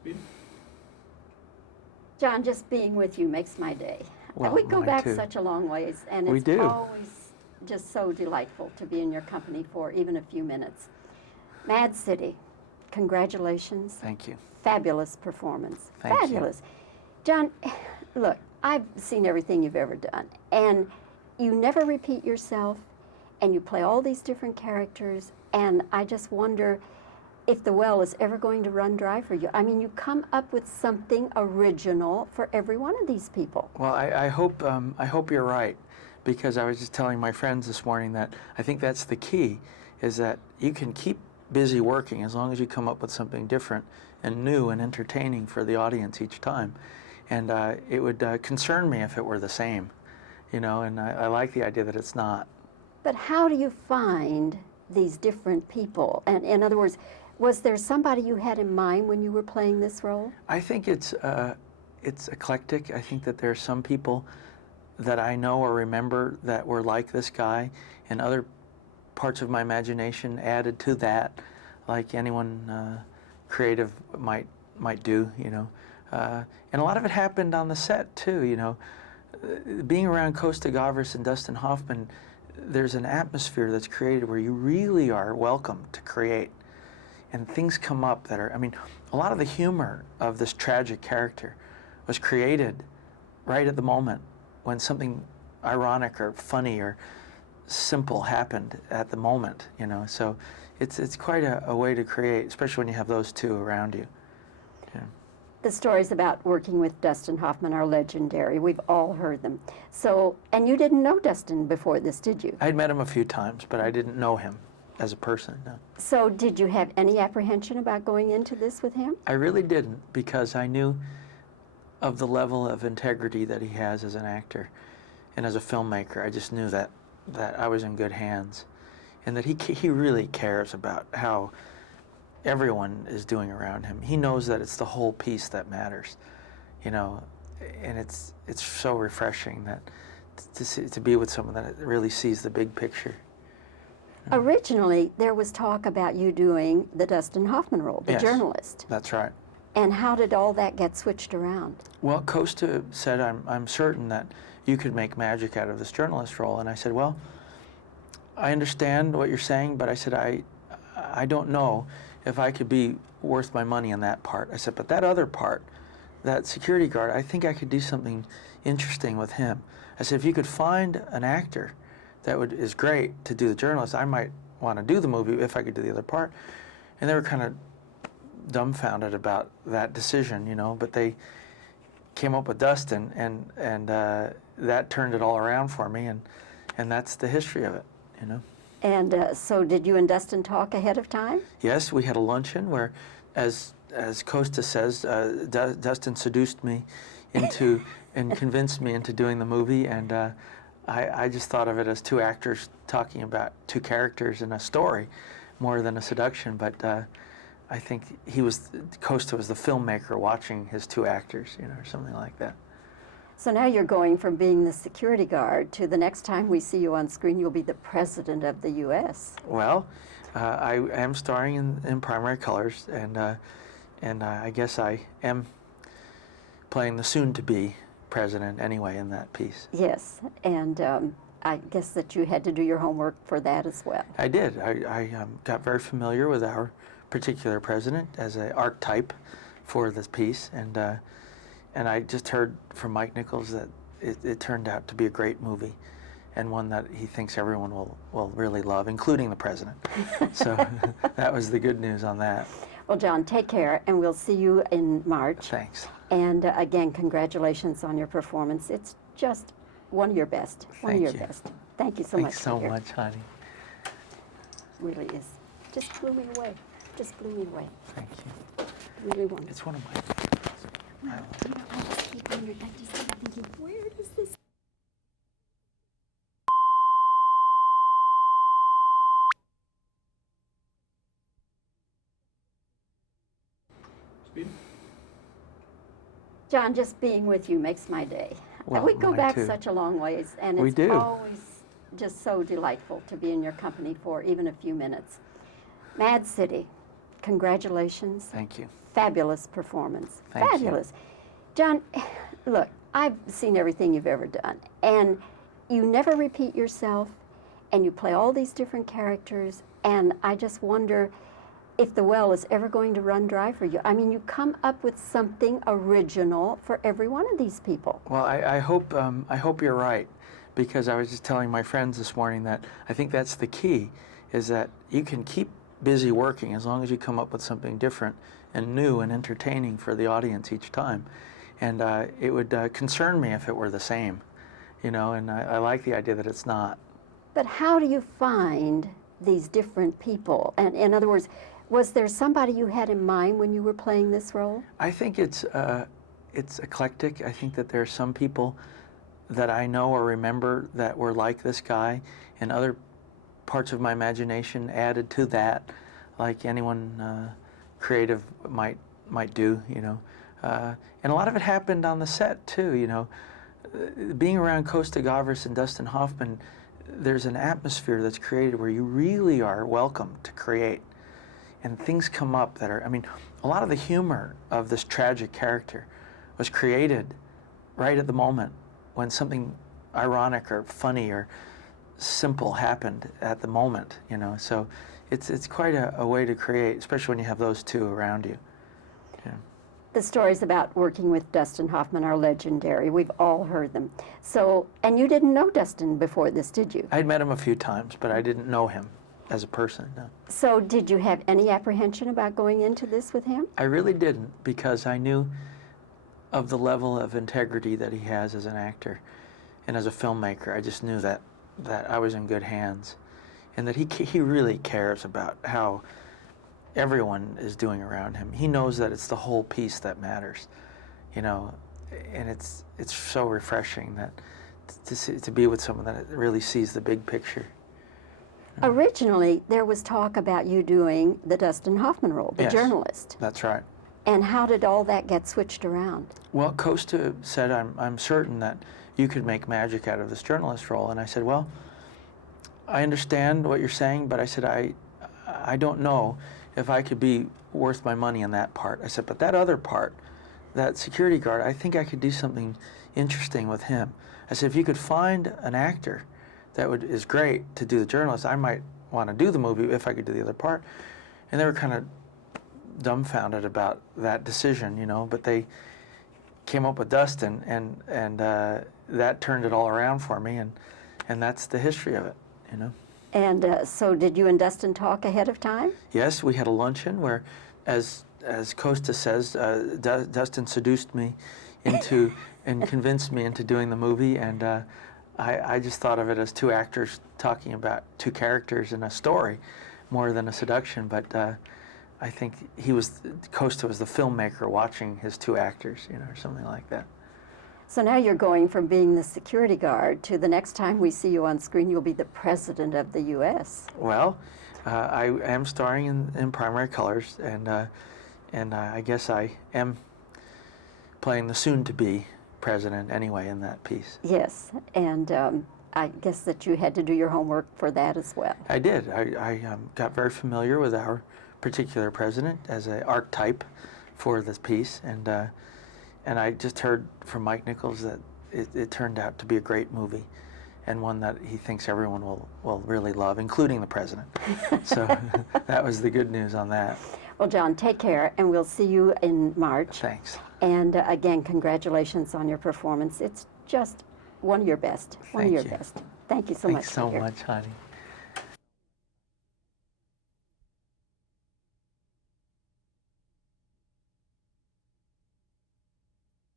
John, just being with you makes my day. Well, we go mine back too. such a long ways, and We it's do. always just so delightful to be in your company for even a few minutes. Mad City, congratulations. Thank you. Fabulous performance. Thank you. Fabulous. John, look, I've seen everything you've ever done, and you never repeat yourself, and you play all these different characters, and I just wonder if the well is ever going to run dry for you. I mean, you come up with something original for every one of these people. Well, I hope you're right, because I was just telling my friends this morning that I think that's the key, is that you can keep busy working as long as you come up with something different and new and entertaining for the audience each time. And it would concern me if it were the same, you know, and I like the idea that it's not. But how do you find these different people? And in other words, was there somebody you had in mind when you were playing this role? I think it's eclectic. I think that there are some people that I know or remember that were like this guy, and other parts of my imagination added to that, like anyone creative might do, you know. And a lot of it happened on the set too, you know. Being around Costa Gavras and Dustin Hoffman, there's an atmosphere that's created where you really are welcome to create. And things come up that are, I mean, a lot of the humor of this tragic character was created right at the moment when something ironic or funny or simple happened at the moment, you know. So it's quite a way to create, especially when you have those two around you. Yeah. The stories about working with Dustin Hoffman are legendary. We've all heard them. So, and you didn't know Dustin before this, did you? I'd met him a few times, but I didn't know him as a person, no. So did you have any apprehension about going into this with him? I really didn't, because I knew of the level of integrity that he has as an actor and as a filmmaker. I just knew that I was in good hands, and that he really cares about how everyone is doing around him. He knows that it's the whole piece that matters, you know, and it's so refreshing that to be with someone that really sees the big picture. Originally, there was talk about you doing the Dustin Hoffman role, the Yes, journalist. That's right. And how did all that get switched around? Well, Costa said, I'm certain that you could make magic out of this journalist role. And I said, well, I understand what you're saying, but I said, I don't know if I could be worth my money in that part. I said, but that other part, that security guard, I think I could do something interesting with him. I said, if you could find an actor that is great to do the journalist, I might want to do the movie if I could do the other part. And they were kind of dumbfounded about that decision, you know, but they came up with Dustin, and that turned it all around for me, and that's the history of it, you know. And so did you and Dustin talk ahead of time? Yes, we had a luncheon where, as Costa says, Dustin seduced me into and convinced me into doing the movie, and I just thought of it as two actors talking about two characters in a story more than a seduction, but I think Costa was the filmmaker watching his two actors, you know, or something like that. So now you're going from being the security guard to the next time we see you on screen, you'll be the president of the U.S. Well, I am starring in primary colors, and I guess I am playing the soon-to-be president anyway in that piece. Yes, and I guess that you had to do your homework for that as well. I did. I got very familiar with our particular president as an archetype for this piece, and I just heard from Mike Nichols that it turned out to be a great movie, and one that he thinks everyone will really love, including the president. So that was the good news on that. Well, John, take care, and we'll see you in March. Thanks. And again, congratulations on your performance. It's just one of your best. One of your best. Thank you so much. Thanks so much, honey. Really is. Just blew me away. Just blew me away. Thank you. Really wonderful. It's one of my favorites. Well, you know, I just keep wondering, I just keep thinking, where does this... John, just being with you makes my day. Well, we go mine back too. such a long ways, and We it's do. always just so delightful to be in your company for even a few minutes. Mad City, congratulations. Thank you. Fabulous performance. Thank you. Fabulous. John, look, I've seen everything you've ever done, and you never repeat yourself, and you play all these different characters, and I just wonder if the well is ever going to run dry for you. I mean, you come up with something original for every one of these people. Well, I hope you're right, because I was just telling my friends this morning that I think that's the key, is that you can keep busy working as long as you come up with something different and new and entertaining for the audience each time. And it would concern me if it were the same, and I like the idea that it's not. But how do you find these different people? And in other words, was there somebody you had in mind when you were playing this role? I think it's eclectic. I think that there are some people that I know or remember that were like this guy, and other parts of my imagination added to that, like anyone creative might do, and a lot of it happened on the set too, Being around Costa Gavras and Dustin Hoffman, there's an atmosphere that's created where you really are welcome to create, and things come up that are, a lot of the humor of this tragic character was created right at the moment when something ironic or funny or simple happened at the moment, so it's quite a way to create, especially when you have those two around you. The stories about working with Dustin Hoffman are legendary. We've all heard them. So, and you didn't know Dustin before this, did you? I'd met him a few times, but I didn't know him as a person, no. So did you have any apprehension about going into this with him? I really didn't, because I knew of the level of integrity that he has as an actor and as a filmmaker. I just knew that I was in good hands, and that he really cares about how everyone is doing around him. He knows that it's the whole piece that matters, and it's so refreshing that to be with someone that really sees the big picture. Originally, there was talk about you doing the Dustin Hoffman role, the Yes, journalist. That's right. And how did all that get switched around? Well, Costa said, I'm certain that you could make magic out of this journalist role. And I said, well, I understand what you're saying, but I said, I don't know if I could be worth my money in that part. I said, but that other part, that security guard, I think I could do something interesting with him. I said, if you could find an actor that is great to do the journalist, I might want to do the movie if I could do the other part. And they were kind of dumbfounded about that decision, but they came up with Dustin, and that turned it all around for me, and that's the history of it, And so did you and Dustin talk ahead of time? Yes, we had a luncheon where, as Costa says, Dustin seduced me into and convinced me into doing the movie, and I just thought of it as two actors talking about two characters in a story more than a seduction, but I think Costa was the filmmaker watching his two actors, or something like that. So now you're going from being the security guard to the next time we see you on screen, you'll be the president of the U.S. Well, I am starring in primary colors, and I guess I am playing the soon-to-be president anyway in that piece. Yes, and I guess that you had to do your homework for that as well. I did. I got very familiar with our particular president as an archetype for this piece, and I just heard from Mike Nichols that it turned out to be a great movie, and one that he thinks everyone will really love, including the president. So that was the good news on that. Well, John, take care, and we'll see you in March. Thanks. And again, congratulations on your performance. It's just one of your best. One of your best. Thank you so much. Thanks so much, honey.